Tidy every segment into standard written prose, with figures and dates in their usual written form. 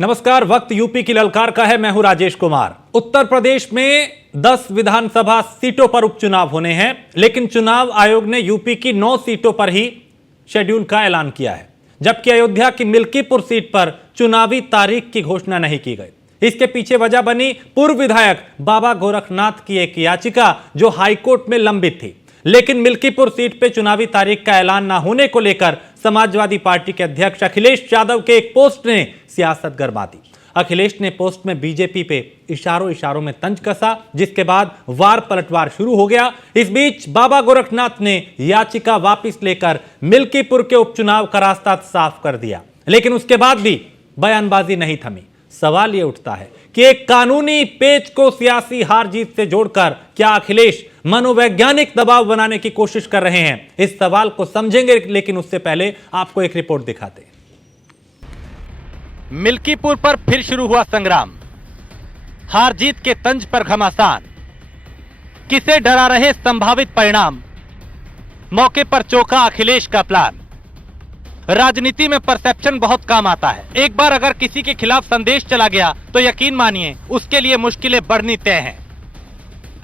नमस्कार। वक्त यूपी की ललकार का है। मैं हूं राजेश कुमार। उत्तर प्रदेश में 10 विधानसभा सीटों पर उपचुनाव होने हैं, लेकिन चुनाव आयोग ने यूपी की 9 सीटों पर ही शेड्यूल का ऐलान किया है, जबकि अयोध्या की मिल्कीपुर सीट पर चुनावी तारीख की घोषणा नहीं की गई। इसके पीछे वजह बनी पूर्व विधायक बाबा गोरखनाथ की एक याचिका जो हाईकोर्ट में लंबित थी। लेकिन मिल्कीपुर सीट पे चुनावी तारीख का ऐलान न होने को लेकर समाजवादी पार्टी के अध्यक्ष अखिलेश यादव के एक पोस्ट ने सियासत गरमा दी। अखिलेश ने पोस्ट में बीजेपी पे इशारों में तंज कसा, जिसके बाद वार पलटवार शुरू हो गया। इस बीच बाबा गोरखनाथ ने याचिका वापस लेकर मिल्कीपुर के उपचुनाव का रास्ता साफ कर दिया, लेकिन उसके बाद भी बयानबाजी नहीं थमी। सवाल यह उठता है कि एक कानूनी पेच को सियासी हार जीत से जोड़कर क्या अखिलेश मनोवैज्ञानिक दबाव बनाने की कोशिश कर रहे हैं? इस सवाल को समझेंगे, लेकिन उससे पहले आपको एक रिपोर्ट दिखाते हैं। मिल्कीपुर पर फिर शुरू हुआ संग्राम। हार जीत के तंज पर घमासान। किसे डरा रहे संभावित परिणाम? मौके पर चौंका अखिलेश का प्लान। राजनीति में परसेप्शन बहुत काम आता है। एक बार अगर किसी के खिलाफ संदेश चला गया तो यकीन मानिए उसके लिए मुश्किलें बढ़नी तय हैं।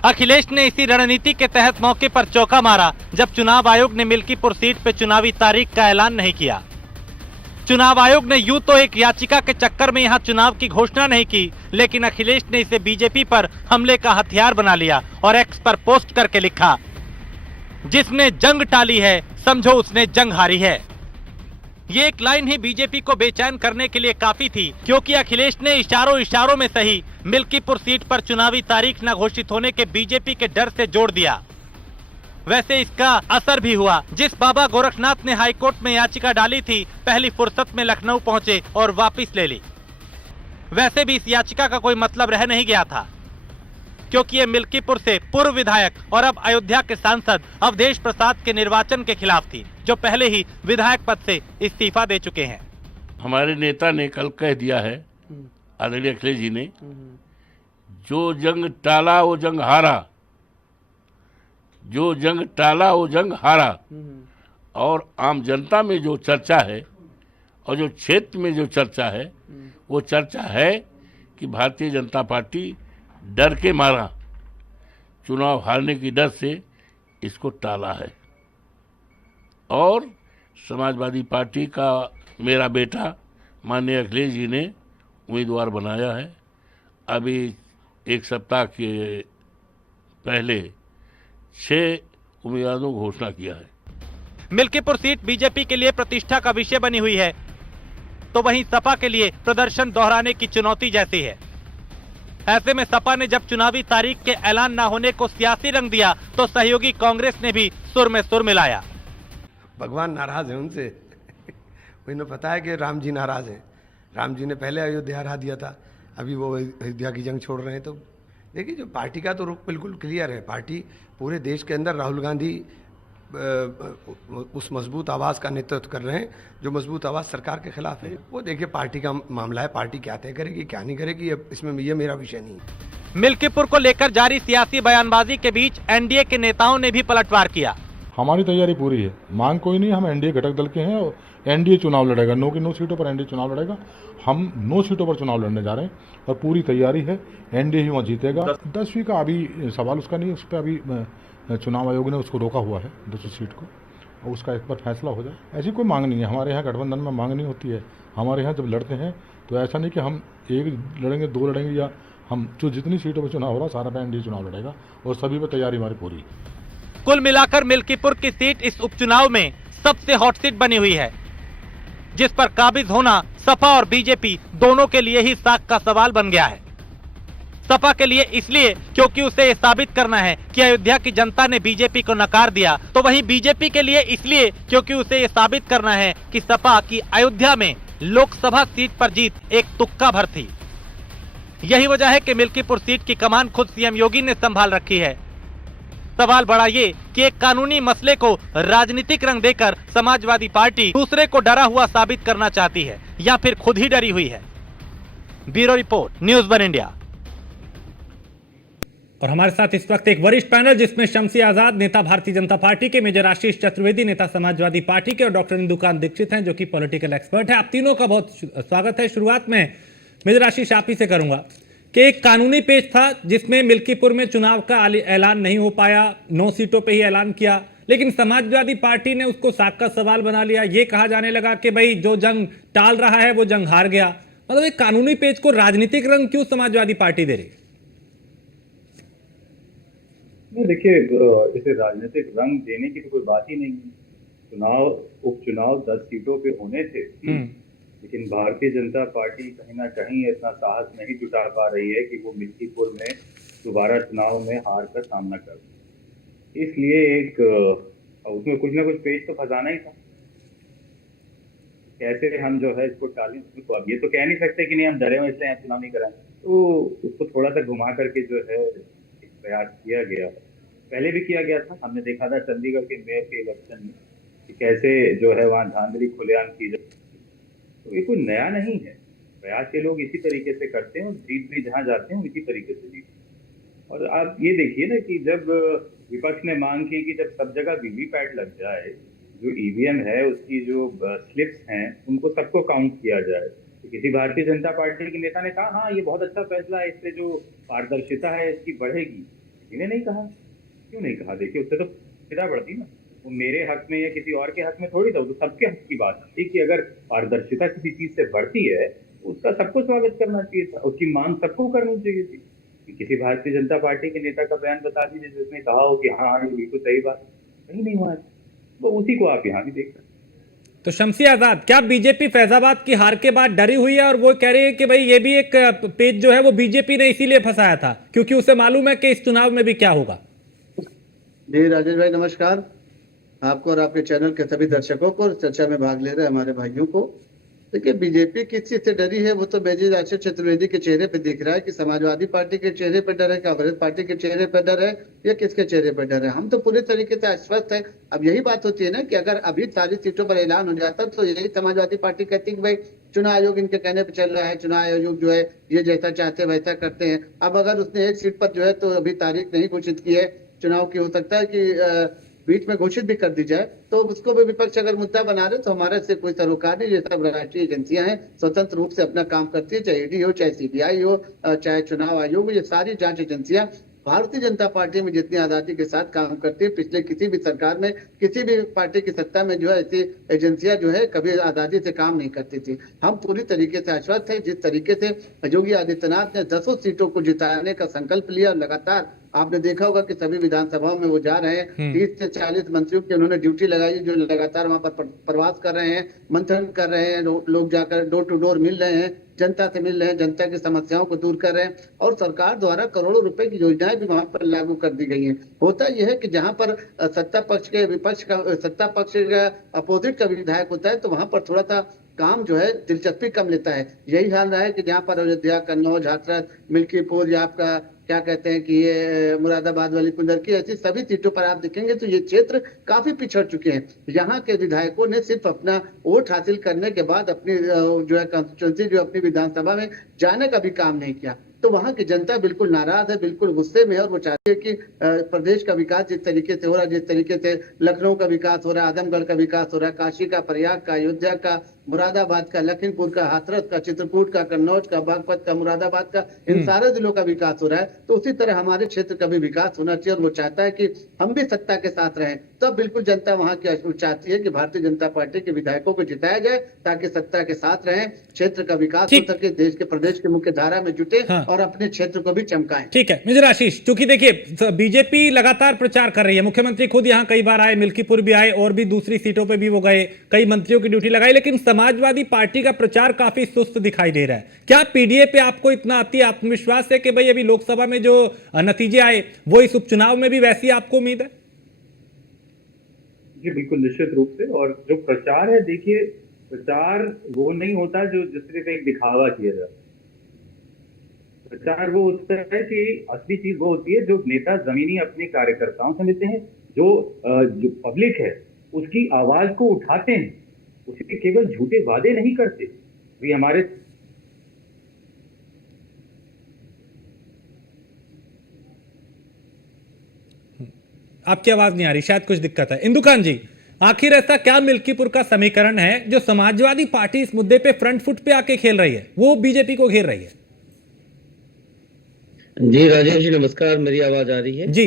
अखिलेश ने इसी रणनीति के तहत मौके पर चौका मारा जब चुनाव आयोग ने मिल्कीपुर सीट पर चुनावी तारीख का ऐलान नहीं किया। चुनाव आयोग ने यूं तो एक याचिका के चक्कर में यहां चुनाव की घोषणा नहीं की, लेकिन अखिलेश ने इसे बीजेपी पर हमले का हथियार बना लिया और एक्स पर पोस्ट करके लिखा, जिसने जंग टाली है समझो उसने जंग हारी है। ये एक लाइन ही बीजेपी को बेचैन करने के लिए काफी थी, क्योंकि अखिलेश ने इशारों में सही मिल्कीपुर सीट पर चुनावी तारीख न घोषित होने के बीजेपी के डर से जोड़ दिया। वैसे इसका असर भी हुआ। जिस बाबा गोरखनाथ ने हाईकोर्ट में याचिका डाली थी, पहली फुर्सत में लखनऊ पहुंचे और वापस ले ली। वैसे भी इस याचिका का कोई मतलब रह नहीं गया था, क्योंकि ये मिल्कीपुर से पूर्व विधायक और अब अयोध्या के सांसद अवधेश प्रसाद के निर्वाचन के खिलाफ थी, जो पहले ही विधायक पद से इस्तीफा दे चुके हैं। हमारे नेता ने कल कह दिया है, आदरणीय अखिलेश जी ने, जो जंग टाला वो जंग हारा, जो जंग टाला वो जंग हारा। और आम जनता में जो चर्चा है और जो क्षेत्र में जो चर्चा है, वो चर्चा है कि भारतीय जनता पार्टी डर के मारा, चुनाव हारने की डर से इसको टाला है। और समाजवादी पार्टी का मेरा बेटा माननीय अखिलेश जी ने उम्मीदवार बनाया है। अभी एक सप्ताह के पहले 6 उम्मीदवारों को घोषणा किया है। मिल्कीपुर सीट बीजेपी के लिए प्रतिष्ठा का विषय बनी हुई है, तो वहीं सपा के लिए प्रदर्शन दोहराने की चुनौती जैसी है। ऐसे में सपा ने जब चुनावी तारीख के ऐलान न होने को सियासी रंग दिया, तो सहयोगी कांग्रेस ने भी सुर में सुर मिलाया। भगवान नाराज है उनसे। उन्हें पता है कि राम जी नाराज हैं। राम जी ने पहले अयोध्या हरा दिया था, अभी वो अयोध्या की जंग छोड़ रहे हैं। तो देखिए, जो पार्टी का तो रुख बिल्कुल क्लियर है। पार्टी पूरे देश के अंदर राहुल गांधी उस मजबूत आवाज़ का नेतृत्व कर रहे हैं जो मजबूत आवाज़ सरकार के खिलाफ है। वो देखिए, पार्टी का मामला है, पार्टी क्या तय करेगी क्या नहीं करेगी, इसमें ये मेरा विषय नहीं है। मिल्कीपुर को लेकर जारी सियासी बयानबाजी के बीच एनडीए के नेताओं ने भी पलटवार किया। हमारी तैयारी पूरी है, मांग कोई नहीं। हम एनडीए घटक दल के हैं और एनडीए चुनाव लड़ेगा। 9 की 9 सीटों पर एनडीए चुनाव लड़ेगा। हम 9 सीटों पर चुनाव लड़ने जा रहे हैं और पूरी तैयारी है। एनडीए ही वहाँ जीतेगा। 10वीं का अभी सवाल उसका नहीं, उस पर अभी चुनाव आयोग ने उसको रोका हुआ है 200 सीट को, और उसका एक बार फैसला हो जाए। ऐसी कोई मांग नहीं है हमारे यहाँ। गठबंधन में मांग नहीं होती है। हमारे यहाँ जब लड़ते हैं तो ऐसा नहीं कि हम 1 लड़ेंगे 2 लड़ेंगे, या हम जो जितनी सीटों पर चुनाव हो रहा सारा पे एनडीए चुनाव लड़ेगा और सभी पर तैयारी हमारी पूरी है। कुल मिलाकर मिल्कीपुर की सीट इस उपचुनाव में सबसे हॉट सीट बनी हुई है, जिस पर काबिज होना सपा और बीजेपी दोनों के लिए ही साख का सवाल बन गया है। सपा के लिए इसलिए क्योंकि उसे यह साबित करना है कि अयोध्या की जनता ने बीजेपी को नकार दिया, तो वहीं बीजेपी के लिए इसलिए क्योंकि उसे यह साबित करना है कि सपा की अयोध्या में लोकसभा सीट पर जीत एक तुक्का भर थी। यही वजह है कि मिल्कीपुर सीट की कमान खुद सीएम योगी ने संभाल रखी है। सवाल बड़ा ये कि एक कानूनी मसले को राजनीतिक रंग देकर समाजवादी पार्टी दूसरे को डरा हुआ साबित करना चाहती है, या फिर खुद ही डरी हुई है। Bureau report, news one India. और हमारे साथ इस वक्त एक वरिष्ठ पैनल, जिसमें शमसी आजाद, नेता भारतीय जनता पार्टी के, मेजर आशीष चतुर्वेदी, नेता समाजवादी पार्टी के, और डॉक्टर इंदुकांत दीक्षित हैं, जो कि पॉलिटिकल एक्सपर्ट है। आप तीनों का बहुत स्वागत है। शुरुआत में मेजर आशीष आप ही से करूंगा कि एक कानूनी पेच था जिसमें मिल्कीपुर में चुनाव का ऐलान नहीं हो पाया, 9 सीटों पे ही ऐलान किया, लेकिन समाजवादी पार्टी ने उसको साख का सवाल बना लिया। ये कहा जाने लगा कि भाई जो जंग टाल रहा है वो जंग हार गया। मतलब एक कानूनी पेच को राजनीतिक रंग क्यों समाजवादी पार्टी दे रही? नहीं, देखिए, इसे राजनीतिक रंग देने की तो कोई बात ही नहीं है। उपचुनाव 10 सीटों पे होने थे, लेकिन भारतीय जनता पार्टी कहीं ना कहीं इतना साहस नहीं जुटा पा रही है कि वो मिल्कीपुर में दोबारा चुनाव में हार का सामना कर। इसलिए उसमें कुछ ना कुछ पेच तो फंसाना ही था। कैसे हम जो है इसको टालें? तो अब ये तो कह नहीं सकते कि नहीं हम डरे हुए इसलिए यहाँ चुनाव नहीं कराएं। तो उसको थोड़ा सा घुमा करके जो है प्रयास किया गया, पहले भी किया गया था। हमने देखा था चंडीगढ़ के मेयर के इलेक्शन में कि कैसे जो है वहाँ धांधली खुलेआम की जाती। तो ये कोई नया नहीं है, प्रयास के लोग इसी तरीके से करते हैं और जीत भी जहाँ जाते हैं इसी तरीके से जीतते। और आप ये देखिए ना कि जब विपक्ष ने मांग की कि जब सब जगह वीवीपैट लग जाए, जो ईवीएम है उसकी जो स्लिप्स हैं उनको सबको काउंट किया जाए, तो किसी भारतीय जनता पार्टी के नेता ने कहा हाँ ये बहुत अच्छा फैसला है, इससे जो पारदर्शिता है इसकी बढ़ेगी। इन्हें नहीं कहा, क्यों नहीं कहा? देखिए उससे तो फायदा बढ़ती ना, वो मेरे हक में या किसी और के हक में थोड़ी था, तो सबके हक की बात थी कि अगर पारदर्शिता किसी चीज से बढ़ती है तो उसका सबको स्वागत करना चाहिए था, उसकी मांग सबको करनी चाहिए थी। किसी भारतीय जनता पार्टी के नेता का बयान बता दीजिए जिसने कहा हो कि हाँ ये बिल्कुल सही बात, कहीं नहीं हुआ। तो उसी को आप यहाँ भी देख रहे हैं। तो शमसी आजाद, क्या बीजेपी फैजाबाद की हार के बाद डरी हुई है और वो कह रही है कि भाई ये भी एक पेज जो है वो बीजेपी ने इसीलिए फंसाया था क्योंकि उसे मालूम है कि इस चुनाव में भी क्या होगा? जी राजेश भाई नमस्कार, आपको और आपके चैनल के सभी दर्शकों को, चर्चा में भाग ले रहे हमारे भाइयों को। देखिए बीजेपी किस चीज से डरी है वो तो मेजर आशीष चतुर्वेदी के चेहरे पे दिख रहा है कि समाजवादी पार्टी के चेहरे पे डर है, कांग्रेस पार्टी के चेहरे पे डर है या किसके चेहरे पे डर है। हम तो पूरी तरीके से आश्वस्त है। अब यही बात होती है ना कि अगर अभी सारी सीटों पर ऐलान हो जाता तो यही समाजवादी पार्टी कहती कि भाई चुनाव आयोग इनके कहने पे चल रहा है, चुनाव आयोग जो है ये जैसा चाहते वैसा करते हैं। अब अगर उसने एक सीट पर जो है तो अभी तारीख नहीं घोषित की है चुनाव की, हो सकता है कि बीच में घोषित भी कर दी जाए, तो उसको भी विपक्ष अगर मुद्दा बना रहे तो हमारे से कोई सरोकार नहीं। ये सब राष्ट्रीय एजेंसियां हैं, स्वतंत्र रूप से अपना काम करती है, चाहे ईडी हो, चाहे सीबीआई हो, चाहे चुनाव आयोग हो, ये सारी जांच एजेंसियां भारतीय जनता पार्टी में जितनी आजादी के साथ काम करती है, पिछले किसी भी सरकार में किसी भी पार्टी की सत्ता में जो है ऐसी एजेंसियां जो है कभी आजादी से काम नहीं करती थी। हम पूरी तरीके से आश्वस्त है। जिस तरीके से योगी आदित्यनाथ ने 10 सीटों को जिताने का संकल्प लिया, लगातार आपने देखा होगा कि सभी विधानसभाओं में वो जा रहे हैं। 30 से 40 मंत्रियों की उन्होंने ड्यूटी लगाई जो लगातार वहां पर प्रवास कर रहे हैं, मंथन कर रहे हैं, लोग जाकर डोर टू डोर मिल रहे हैं, जनता से मिल रहे हैं, जनता की समस्याओं को दूर कर रहे हैं और सरकार द्वारा करोड़ों रुपए की योजनाएं भी वहां पर लागू कर दी गई हैं। होता यह है कि जहां पर सत्ता पक्ष का अपोजिट का विधायक होता है तो वहां पर थोड़ा सा काम जो है दिलचस्पी कम लेता है। यही हाल रहा है कि जहां पर अयोध्या, कन्नौज, हाथरस, मिल्कीपुर या आपका क्या कहते हैं कि ये मुरादाबाद वाली कुंदर की, ऐसी सभी सीटों पर आप देखेंगे तो ये क्षेत्र काफी पिछड़ चुके हैं। यहाँ के विधायकों ने सिर्फ अपना वोट हासिल करने के बाद अपनी जो है कंस्टिट्यूंसी जो अपनी विधानसभा में जाने का भी काम नहीं किया। तो वहाँ की जनता बिल्कुल नाराज है, बिल्कुल गुस्से में है और वो चाहती है कि प्रदेश का विकास जिस तरीके से हो रहा है, जिस तरीके से लखनऊ का विकास हो रहा है, आजमगढ़ का विकास हो रहा है, काशी का, प्रयाग का, अयोध्या का, मुरादाबाद का, लखीमपुर का, हाथरस का, चित्रकूट का, कन्नौज का, बागपत का, मुरादाबाद का, इन सारे जिलों का विकास हो रहा है। तो उसी तरह हमारे क्षेत्र का भी विकास होना चाहिए और वो चाहता है कि हम भी सत्ता के साथ रहें। तब बिल्कुल जनता वहाँ की चाहती है कि भारतीय जनता पार्टी के विधायकों को जिताया जाए ताकि सत्ता के साथ रहें, क्षेत्र का विकास हो सके, देश के प्रदेश के मुख्य धारा में जुटे और अपने क्षेत्र को भी चमकाएं। ठीक है मेजर आशीष, क्योंकि देखिए बीजेपी लगातार प्रचार कर रही है, मुख्यमंत्री खुद यहाँ कई बार आए, मिल्कीपुर भी आए और भी दूसरी सीटों पे भी वो गए, कई मंत्रियों की ड्यूटी लगाई, लेकिन समाजवादी पार्टी का प्रचार काफी सुस्त दिखाई दे रहा है। क्या पीडीए पे आपको इतना अति आत्मविश्वास है कि भाई अभी लोकसभा में जो नतीजे आए वो इस उपचुनाव में भी वैसी आपको उम्मीद है? जी बिल्कुल, निश्चित रूप से। और जो प्रचार है, देखिए प्रचार वो नहीं होता जो जिस तरह से एक दिखावा किया जाता है। प्रचार वो होता है कि असली चीज वो होती है जो नेता जमीनी अपने कार्यकर्ताओं से लेते हैं, जो पब्लिक है उसकी आवाज को उठाते हैं, उसके केवल झूठे वादे नहीं करते। भी हमारे आपकी आवाज नहीं आ रही, शायद कुछ दिक्कत है। इंदु खान जी, आखिर ऐसा क्या मिल्कीपुर का समीकरण है जो समाजवादी पार्टी इस मुद्दे पे फ्रंट फुट पे आके खेल रही है, वो बीजेपी को घेर रही है? जी राजेश जी नमस्कार, मेरी आवाज आ रही है? जी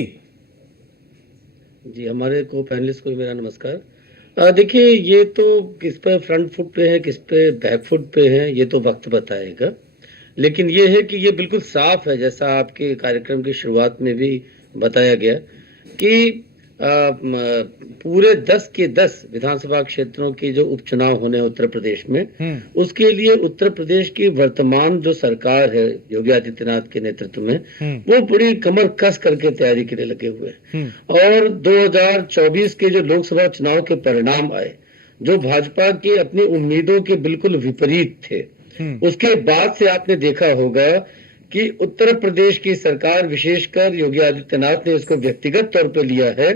जी, हमारे को पैनलिस्ट को भी मेरा नमस्कार। देखिए, ये तो किस पे फ्रंट फुट पे है, किस पे बैक फुट पे है, ये तो वक्त बताएगा। लेकिन ये है कि ये बिल्कुल साफ है, जैसा आपके कार्यक्रम की शुरुआत में भी बताया गया कि पूरे 10 के 10 विधानसभा क्षेत्रों के जो उपचुनाव होने हैं उत्तर प्रदेश में, उसके लिए उत्तर प्रदेश की वर्तमान जो सरकार है योगी आदित्यनाथ के नेतृत्व में, वो बड़ी कमर कस करके तैयारी के लिए लगे हुए हैं। और 2024 के जो लोकसभा चुनाव के परिणाम आए, जो भाजपा की अपनी उम्मीदों के बिल्कुल विपरीत थे, उसके बाद से आपने देखा होगा कि उत्तर प्रदेश की सरकार, विशेषकर योगी आदित्यनाथ ने इसको व्यक्तिगत तौर पर लिया है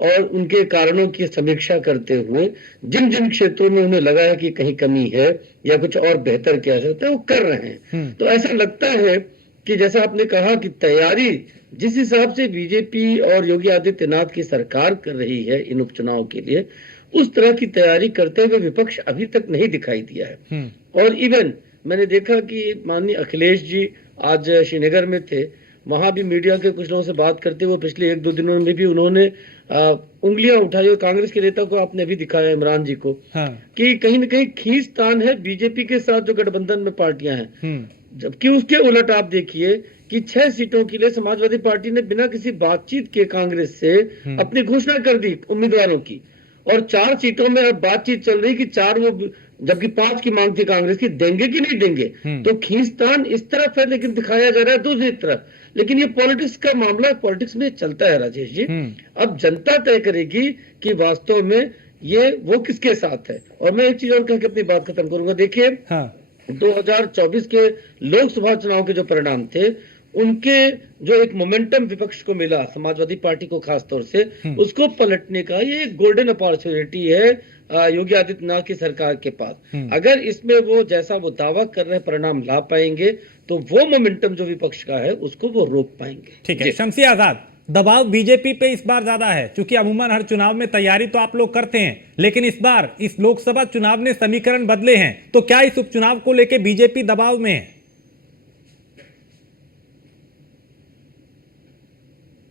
और उनके कारणों की समीक्षा करते हुए जिन जिन क्षेत्रों में उन्हें लगा है कि कहीं कमी है या कुछ और बेहतर किया जा सकता है, वो कर रहे हैं। तो ऐसा लगता है कि जैसा आपने कहा कि तैयारी जिस हिसाब से बीजेपी और योगी आदित्यनाथ की सरकार कर रही है इन उपचुनाव के लिए, उस तरह की तैयारी करते हुए विपक्ष अभी तक नहीं दिखाई दिया है। और इवन मैंने देखा कि माननीय अखिलेश जी आज श्रीनगर में थे, वहां भी मीडिया के कुछ लोगों से बात करते हुए पिछले 1-2 दिनों में भी उन्होंने उंगलियां उठाई, और कांग्रेस के नेता को आपने भी दिखाया, इमरान जी को, कि कहीं न कहीं खींचतान है बीजेपी के साथ जो गठबंधन में पार्टियां हैं। जबकि उसके उलट आप देखिए कि 6 सीटों के लिए समाजवादी पार्टी ने बिना किसी बातचीत के कांग्रेस से अपनी घोषणा कर दी उम्मीदवारों की, और 4 सीटों में अब बातचीत चल रही कि 4 वो, जबकि 5 की मांग थी कांग्रेस की, देंगे कि नहीं देंगे। तो खींचतान इस तरफ है, लेकिन दिखाया जा रहा है दूसरी तरफ। लेकिन ये पॉलिटिक्स का मामला, पॉलिटिक्स में चलता है राजेश जी। अब जनता तय करेगी कि वास्तव में ये वो किसके साथ है। और मैं एक चीज और कह के अपनी बात खत्म करूंगा। देखिए, 2024 के लोकसभा चुनाव के जो परिणाम थे, उनके जो एक मोमेंटम विपक्ष को मिला, समाजवादी पार्टी को खास तौर से, उसको पलटने का ये एक गोल्डन अपॉर्चुनिटी है योगी आदित्यनाथ की सरकार के पास। अगर इसमें वो जैसा वो दावा कर रहे परिणाम ला पाएंगे, तो वो मोमेंटम जो विपक्ष का है उसको वो रोक पाएंगे। ठीक है शमसी आजाद, दबाव बीजेपी पे इस बार ज्यादा है, क्योंकि अमूमन हर चुनाव में तैयारी तो आप लोग करते हैं, लेकिन इस बार इस लोकसभा चुनाव ने समीकरण बदले हैं, तो क्या इस उपचुनाव को लेकर बीजेपी दबाव में है?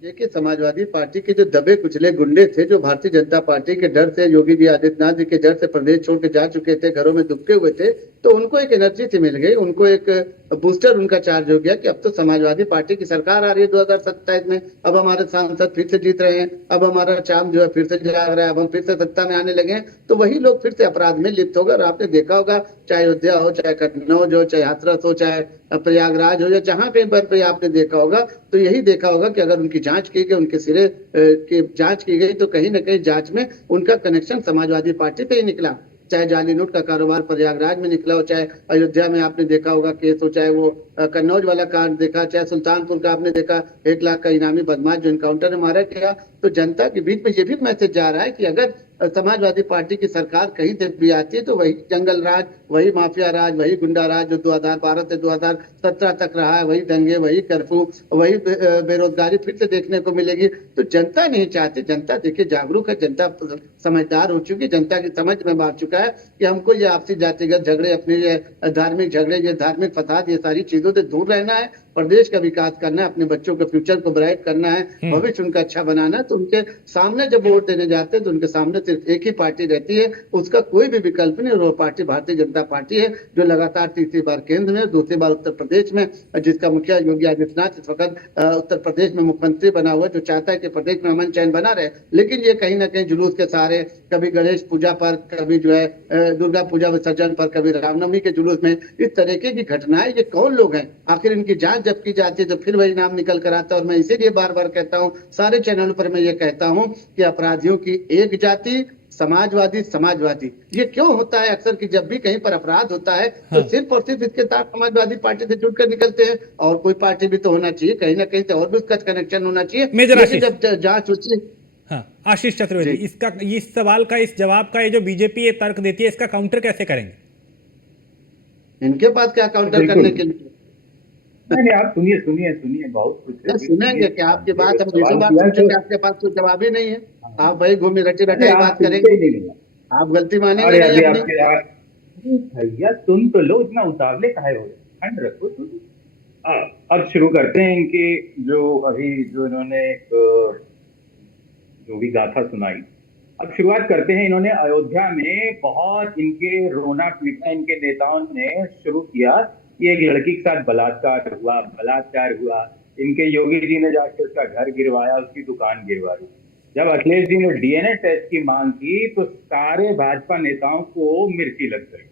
देखिए, समाजवादी पार्टी के जो दबे कुचले गुंडे थे, जो भारतीय जनता पार्टी के डर से, योगी जी आदित्यनाथ जी के डर से प्रदेश छोड़ के जा चुके थे, घरों में दुबके हुए थे, तो उनको एक एनर्जी थी मिल गई, उनको एक बूस्टर उनका चार्ज हो गया कि अब तो समाजवादी पार्टी की सरकार आ रही है 2027 में, अब हमारे सांसद फिर से जीत रहे हैं, अब हमारा चाम जो है फिर से जाग रहा है, अब हम फिर से सत्ता में आने लगे हैं, तो वही लोग फिर से अपराध में लिप्त होगा। और आपने देखा होगा, चाहे अयोध्या हो, चाहे कन्नौज हो, चाहे हाथरस हो, चाहे प्रयागराज हो, या जहां कहीं पर आपने देखा होगा, तो यही देखा होगा कि अगर उनकी जांच की गई, उनके सिरे की जांच की गई, तो कहीं ना कहीं जांच में उनका कनेक्शन समाजवादी पार्टी पे ही निकला। चाहे जाली नोट का कारोबार प्रयागराज में निकला हो, चाहे अयोध्या में आपने देखा होगा केस हो, चाहे वो कन्नौज वाला कांड देखा, चाहे सुल्तानपुर का आपने देखा 1 लाख का इनामी बदमाश जो इनकाउंटर में मारा गया। तो जनता के बीच में ये भी मैसेज जा रहा है कि अगर समाजवादी पार्टी की सरकार कहीं से भी आती है, तो वही जंगल राज, वही माफिया राज, वही गुंडा राज जो 2012 से 2017 तक रहा है, वही दंगे, वही कर्फ्यू, वही बेरोजगारी फिर से देखने को मिलेगी। तो जनता नहीं चाहती, जनता देखिए जागरूक है, जनता समझदार हो चुकी, जनता की समझ में आ चुका है कि हमको ये आपसी जातिगत झगड़े, अपने ये धार्मिक झगड़े, ये धार्मिक फसाद, ये सारी चीजों से दूर रहना है, प्रदेश का विकास करना है, अपने बच्चों के फ्यूचर को ब्राइट करना है, भविष्य उनका अच्छा बनाना है। तो उनके सामने जब वोट देने जाते हैं, तो उनके सामने सिर्फ एक ही पार्टी रहती है, उसका कोई भी विकल्प नहीं, और वो पार्टी भारतीय जनता पार्टी है, जो लगातार तीसरी बार केंद्र में, दूसरी बार उत्तर प्रदेश में, जिसका मुखिया योगी आदित्यनाथ इस वक्त उत्तर प्रदेश में मुख्यमंत्री बना हुआ है, जो चाहता है कि प्रदेश में अमन चैन बना रहे। लेकिन ये कहीं ना कहीं जुलूस के सहारे, कभी गणेश पूजा पर, कभी जो है दुर्गा पूजा विसर्जन पर, कभी रामनवमी के जुलूस में, इस तरीके की घटनाएं, ये कौन लोग हैं, आखिर इनकी जांच जब की जाती है तो फिर वही नाम निकल कर आता है। और मैं इसीलिए बार बार कहता हूं, सारे चैनलों पर मैं ये कहता हूं कि अपराधियों की एक जाति, समाजवादी समाजवादी। ये क्यों होता है अक्सर कि जब भी कहीं पर अपराध होता है, तो सिर्फ और सिर्फ इसके साथ समाजवादी पार्टी से जुड़कर निकलते हैं, और कोई पार्टी भी तो होना चाहिए, कहीं ना कहीं से और भी उसका कनेक्शन होना चाहिए। जब जांच होती है। हाँ, आशीष चतुर्वेदी, इसका, इस सवाल का, इस जवाब का, ये जो बीजेपी ये तर्क देती है, इसका काउंटर कैसे करेंगे? इनके पास क्या काउंटर करने के लिए? नहीं, आप सुनिए सुनिए सुनिए, बहुत कुछ है। सुनेंगे कि आपकी बात हम दूसरी सवाल बात किया है पूछेंगे, तो- आपके पास कोई जवाब ही नहीं है। आप वही घूमी रटी अरे रटाई आप बात सुनते करेंगे, ही नहीं। आप गलती मानेंगे अरे नहीं अभी अपनी। आपके भैया सुन तो लो, इतना उतावले काहे हो, ठंड रखो तुम। अब शुरू करते हैं इनकी जो अभी जो इन्होंने एक जो भी गाथा सुनाई। अब शुरुआत करते हैं। इन्होंने अयोध्या में बहुत इनके रोना पीटना इनके नेताओं ने शुरू किया कि एक लड़की के साथ बलात्कार हुआ। इनके योगी जी ने जाकर उसका घर गिरवाया, उसकी दुकान गिरवाई। जब अखिलेश जी ने डीएनए टेस्ट की मांग की तो सारे भाजपा नेताओं को मिर्ची लग गई।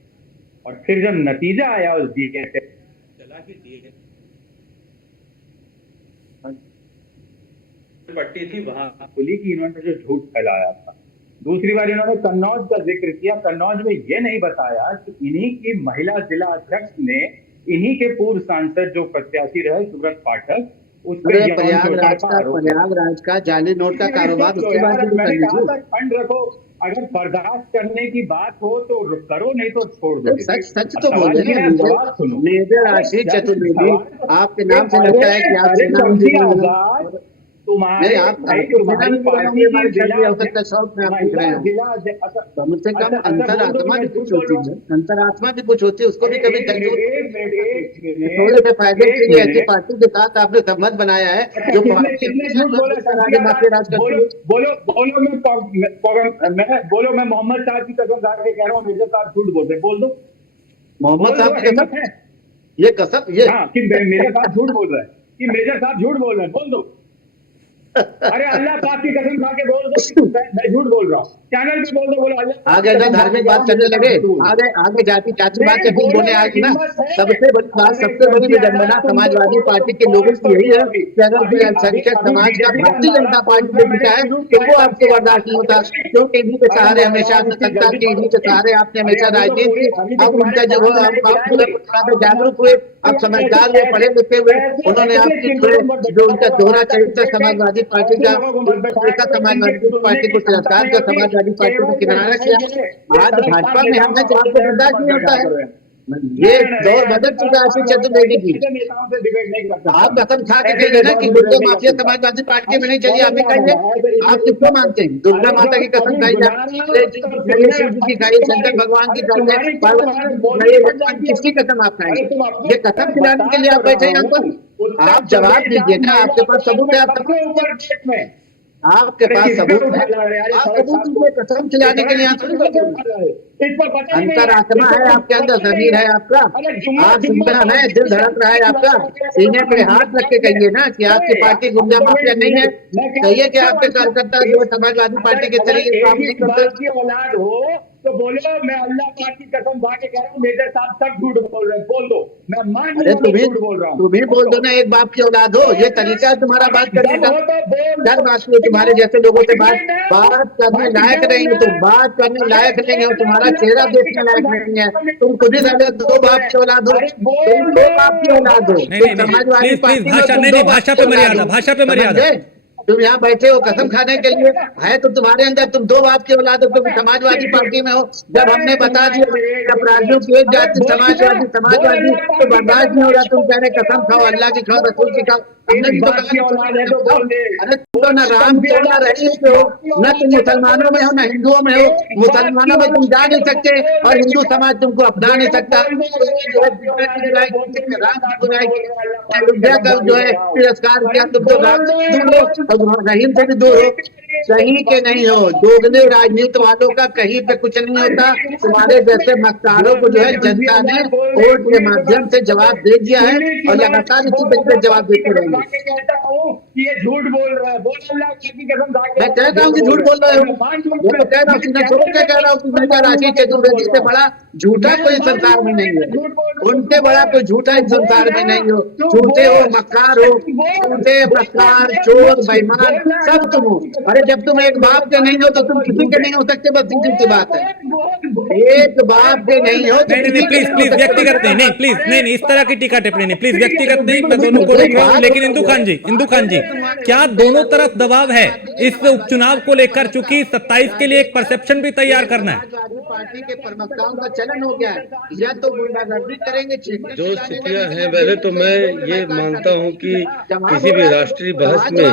और फिर जब नतीजा आया उस डीएनए टेस्ट चला कि डीएनए पट्टी थी वहां खुली कि इन्होंने जो झूठ फैलाया था। दूसरी बार इन्होंने कन्नौज का जिक्र किया। कन्नौज में ये नहीं बताया कि इन्हीं की महिला जिला अध्यक्ष ने इन्हीं के पूर्व सांसद जो प्रत्याशी रहे सुब्रत पाठक उस पर अरे प्रयागराज का जाली नोट का कारोबार, उसके बाद भी मैंने कर कहा था लीजिए। ठंड रखो, अगर बर्दाश्त करने की बात हो तो करो, नहीं तो छोड़ दो। सच तो बोले ना, जवाब सुनो। मेजर आशीष चतुर्वेदी आपके नाम से लगता है कि आप सेना में नहीं, नहीं, आप सेना में पार्टी हमारे घर में हो सकता है, शौक में आप पूछ रहे हो। कम से कम अंतरात्मा भी कुछ होती है, अंतरात्मा भी कुछ होती है, उसको भी कभी थोड़े से फायदे के लिए ऐसी पार्टी के साथ आपने संबंध बनाया है जो बोलो मैं मोहम्मद साहब की कसम खा के कह रहा हूँ, मेजर साहब झूठ बोल रहे, बोल दो। मोहम्मद साहब की कसम है ये कसम, ये कि मेजर साहब झूठ बोल रहे हैं, कि मेजर साहब झूठ बोल रहे हैं, बोल दो। अरे अल्लाह पाक की कसम खा के बोल दो मैं झूठ बोल रहा हूँ, चैनल पे बोल दो। बोलो अल्लाह आगे ना धार्मिक बात करने लगे, आगे जाति बात करके बोले आज ना। सबसे बड़ी बात, सबसे बड़ी विडंबना समाजवादी पार्टी के लोगों की यही है कि अगर कोई अल्पसंख्यक समाज का भारतीय जनता पार्टी में बिका है तो वो आपको बर्दाश्त नहीं होता, क्योंकि इन्हीं के सहारे हमेशा सत्ता की, इन्हीं के सहारे आपने हमेशा राजनीति की। अब उनका जो आप जागरूक हुए, आप समझदार हुए, पढ़े लिखे हुए, उन्होंने आपकी जो उनका दोहरा चरित्र समाजवादी पार्टी का, समाजवादी पार्टी को तिरस्कार कर समाजवादी पार्टी को किनारा किया। आज भाजपा में हमने जो आपको बर्दाश्त नहीं होता है, ये दौर बदल चुका है आशीष चतुर्वेदी की। आप कसम खा के कहिए ना कि दुर्गा माफिया समाजवादी पार्टी में नहीं चली, आप भी कहिए। आप किसको मानते हैं? दुर्गा माता की कसम खाइए, शिव जी की खाइए, शंकर भगवान की खाइए, किसकी कसम आप खाएंगे? ये कसम खिलाने के लिए आप बैठे यहाँ पर? आप जवाब दीजिए ना, आपके पास सबूत है, आपके पास सबूत है, आप सबूत दीजिए। कसम खिलाने के लिए अंतरात्मा है आपके अंदर, शरीर है आपका, आप सुनता है, दिल धड़क रहा है आपका। सीने पे हाथ रख के कहिए ना कि आपकी पार्टी गुंडा माफिया नहीं है। कहिए कि आपके कार्यकर्ता जो समाजवादी पार्टी के तरीके काम नहीं करते हो तो बोलो मैं अल्लाह पाक की कसम खा के कह रहा हूँ, मेजर साहब सब झूठ बोल रहे हैं, बोल दो। मैं मान झूठ बोल रहा हूँ, तुम्हें बोल दो ना, एक बाप की औलाद हो, ये तरीका है तुम्हारा बात करने का। डर बात हो तुम्हारे जैसे लोगों से बात करने लायक नहीं हो, तुम बात करने लायक नहीं हो, तुम्हारा चेहरा देखने लायक नहीं है। तुम खुद ही समझो दो बाप की औलाद हो, तुम दो बाप की औलाद हो। समाजवादी पार्टी भाषा पे मर्यादा, भाषा पे मर्यादा। तुम यहाँ बैठे हो कसम खाने के लिए, है तो तुम्हारे अंदर, तुम दो बाप की औलाद हो, तुम समाजवादी पार्टी में हो। जब हमने बता दिया अपराधियों की एक जाति समाजवादी तो बर्दाश्त नहीं हो रहा, तुम कह रहे कसम खाओ, अल्लाह की खाओ, रसूल की खाओ। हमने भी तो कहा, अरे तुम तो न राम के हो, न रहीम के हो, न तुम मुसलमानों में हो, न हिंदुओं में हो। मुसलमानों में तुम जा नहीं सकते और हिंदू समाज तुमको अपना नहीं सकता। अयोध्या का जो है तिरस्कार किया, तुम तो राम से दूर हो, रहीम से भी दूर हो। कहीं के नहीं हो, दोगले राजनीति वालों का कहीं पे कुछ नहीं होता। तुम्हारे जैसे मक्कारों को जो है जनता ने वोट के माध्यम से जवाब दे दिया है और लगातार इसी पे जवाब देते रहेंगे। ये झूठ बोल रहा है, मैं कहता हूँ कि झूठ बोल रहे हो, ये तो कह रहा हूँ, सीधा छोड़ के कह रहा हूँ कि मेजर आशीष चतुर्वेदी से बड़ा झूठा कोई संसार में नहीं है, उनके बड़ा कोई झूठा इस संसार में नहीं हो। झूठे हो, मक्कार हो, झूठे, मक्कार, चोर, बेईमान सब तुम हो। अरे जब तुम एक बाप के नहीं हो तो तुम किसी के नहीं हो सकते, बस सीधी सी बात है। एक बाप के नहीं हो तो नहीं, प्लीज व्यक्तिगत नहीं, प्लीज नहीं, इस तरह की टीका टिप्पणी नहीं, प्लीज व्यक्तिगत नहीं। मैं दोनों को देख रहा हूँ, लेकिन इंदु खान जी क्या दोनों तरफ दबाव है इस उपचुनाव को लेकर? चूंकि 27 के लिए एक परसेप्शन भी तैयार करना है। पार्टी के प्रवक्ताओं का चलन हो गया है, या तो गुंडागर्दी करेंगे, जो स्थितियां हैं, पहले तो मैं ये मानता हूं कि किसी भी राष्ट्रीय बहस में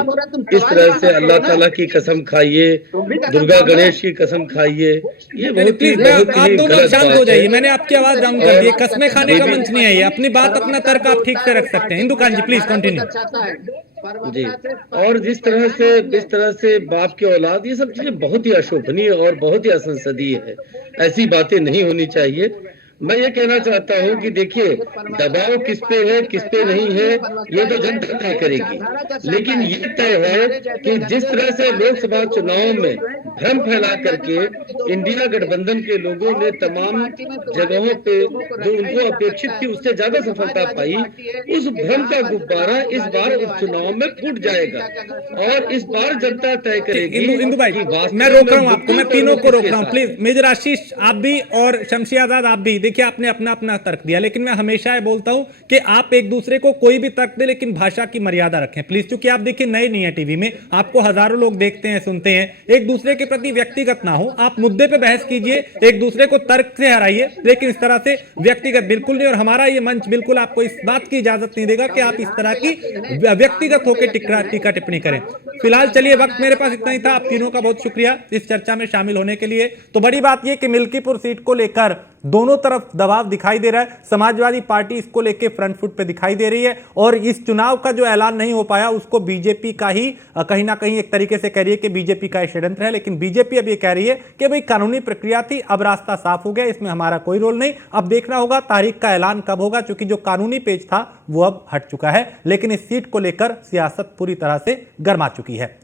इस तरह से अल्लाह ताला की कसम खाइए, दुर्गा गणेश की कसम खाइए, ये बहुत ही आप दोनों गलत शांत बात हो जाइए। है। मैंने आपकी आवाज डाउन कर दी है। कसमें खाने का मंच नहीं है ये। अपनी बात, अपना तर्क आप ठीक से रख सकते हैं। हिंदू कांत जी प्लीज कंटिन्यू। जी, और जिस तरह से बाप की औलाद, ये सब चीजें बहुत ही अशोभनीय और बहुत ही असंसदीय है। ऐसी बातें नहीं होनी चाहिए। मैं ये कहना चाहता हूं कि देखिए, दबाव किस पे है किस पे नहीं है ये तो जनता तय करेगी, लेकिन ये तय है कि जिस तरह से लोकसभा चुनाव में भ्रम फैला करके इंडिया गठबंधन के लोगों ने तमाम जगहों पे जो उनको अपेक्षित थी उससे ज्यादा सफलता पाई, उस भ्रम का गुब्बारा इस बार उपचुनाव में फूट जाएगा और इस बार जनता तय करेगी। इंदु भाई, कि वास्तव मैं रोक रहा हूँ में आपको, मैं तीनों को रोक रहा हूँ प्लीज। मेजर आशीष आप भी और शमशी आजाद आप भी। देखिए, आपने अपना अपना तर्क दिया, लेकिन मैं हमेशा ये बोलता हूं कि आप एक दूसरे को कोई भी तर्क दे, लेकिन भाषा की मर्यादा रखें प्लीज। क्योंकि आप देखिए, नए नहीं है टीवी में, आपको हजारों लोग देखते हैं, सुनते हैं। एक दूसरे के प्रति व्यक्तिगत ना हो, आप मुद्दे पे बहस कीजिए, एक दूसरे को तर्क से हराइए, लेकिन इस तरह से व्यक्तिगत बिल्कुल नहीं। और हमारा ये मंच बिल्कुल आपको इस बात की इजाजत नहीं देगा कि आप इस तरह की व्यक्तिगत होकर टीका टिप्पणी करें। फिलहाल चलिए, वक्त मेरे पास इतना ही था। आप तीनों का बहुत शुक्रिया इस चर्चा में शामिल होने के लिए। तो बड़ी बात यह कि मिल्कीपुर सीट को लेकर दोनों तरफ दबाव दिखाई दे रहा है। समाजवादी पार्टी इसको लेकर फ्रंट फुट पे दिखाई दे रही है, और इस चुनाव का जो ऐलान नहीं हो पाया उसको बीजेपी का ही कहीं ना कहीं एक तरीके से कह रही है कि बीजेपी का षड्यंत्र है। लेकिन बीजेपी अब ये कह रही है कि भाई कानूनी प्रक्रिया थी, अब रास्ता साफ हो गया, इसमें हमारा कोई रोल नहीं। अब देखना होगा तारीख का ऐलान कब होगा, क्योंकि जो कानूनी पेज था वो अब हट चुका है। लेकिन इस सीट को लेकर सियासत पूरी तरह से गर्मा चुकी है।